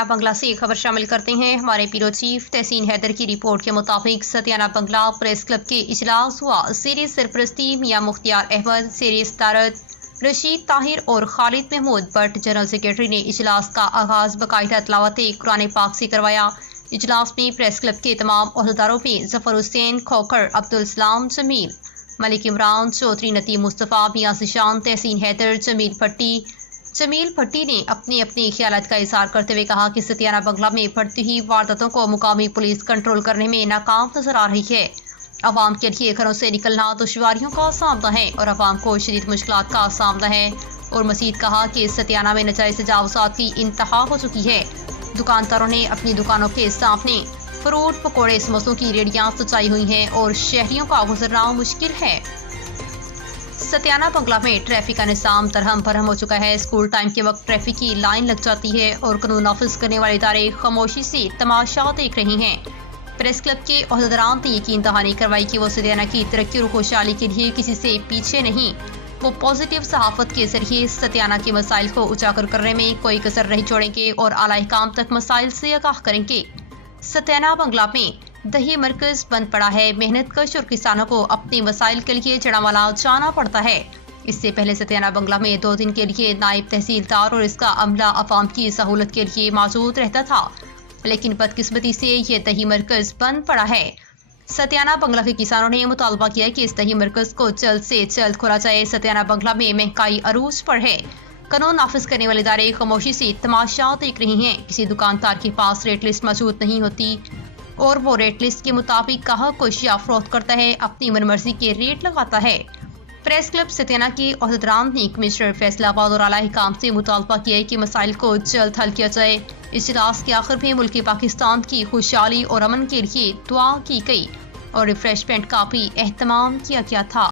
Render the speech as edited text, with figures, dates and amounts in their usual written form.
ستیانہ بنگلہ سے خبر شامل کرتے ہیں۔ ہمارے بیورو چیف تحسین حیدر کی رپورٹ کے مطابق ستیانہ بنگلہ پریس کلب کے اجلاس ہوا۔ زیر سرپرستی میاں مختار احمد، زیر صدارت رشید طاہر اور خالد محمود بٹ، جنرل سیکرٹری نے اجلاس کا آغاز باقاعدہ تلاوت قرآن پاک سے کروایا۔ اجلاس میں پریس کلب کے تمام عہدیداروں میں ظفر حسین کھوکھر، عبدالسلام جمیل، ملک عمران چودھری، نتیم مصطفیٰ، میاں ذیشان، تحسین حیدر، جمیل بھٹی نے اپنے خیالات کا اظہار کرتے ہوئے کہا کہ ستیانہ بنگلہ میں بڑھتی ہوئی وارداتوں کو مقامی پولیس کنٹرول کرنے میں ناکام نظر آ رہی ہے۔ عوام کے لیے گھروں سے نکلنا دشواریوں کا سامنا ہے اور عوام کو شدید مشکلات کا سامنا ہے، اور مزید کہا کہ ستیانہ میں ناجائز تجاوزات کی انتہا ہو چکی ہے۔ دکانداروں نے اپنی دکانوں کے سامنے فروٹ، پکوڑے، سموسوں کی ریڑیاں سجائی ہوئی ہیں اور شہریوں کا گزرنا مشکل ہے۔ ستیانہ بنگلہ میں ٹریفک کا نظام درہم برہم ہو چکا ہے۔ اسکول ٹائم کے وقت ٹریفک کی لائن لگ جاتی ہے اور قانون نافذ کرنے والے ادارے خاموشی سے تماشا دیکھ رہے ہیں۔ پریس کلب کے عہدیداران نے یقین دہانی کروائی کہ وہ ستیانہ کی ترقی اور خوشحالی کے لیے کسی سے پیچھے نہیں۔ وہ پازیٹیو صحافت کے ذریعے ستیانہ کے مسائل کو اجاگر کرنے میں کوئی کسر نہیں چھوڑیں گے اور اعلی حکام تک مسائل سے آگاہ کریں گے۔ ستیانہ بنگلہ میں دیہی مرکز بند پڑا ہے۔ محنت کش اور کسانوں کو اپنے مسائل کے لیے جڑاوالا جانا پڑتا ہے۔ اس سے پہلے ستیانہ بنگلہ میں 2 دن کے لیے نائب تحصیلدار اور اس کا عملہ عوام کی سہولت کے لیے موجود رہتا تھا، لیکن بدقسمتی سے یہ دیہی مرکز بند پڑا ہے۔ ستیانہ بنگلہ کے کسانوں نے مطالبہ کیا کہ اس دیہی مرکز کو جلد سے جلد کھولا جائے۔ ستیانہ بنگلہ میں مہنگائی عروج پر ہے۔ قانون نافذ کرنے والے ادارے خاموشی سے تماشا دیکھ رہے ہیں۔ کسی دکاندار کے پاس ریٹ لسٹ موجود نہیں ہوتی اور وہ ریٹ لسٹ کے مطابق گاہک کو اشیاء فروخت کرتا ہے، اپنی من مرضی کے ریٹ لگاتا ہے۔ پریس کلب ستیانہ کے عہدیداران نے کمشنر فیصل آباد اور اعلی حکام سے مطالبہ کیا ہے کہ مسائل کو جلد حل کیا جائے۔ اجلاس کے آخر میں ملک پاکستان کی خوشحالی اور امن کے لیے دعا کی گئی اور ریفریشمنٹ کا بھی اہتمام کیا گیا تھا۔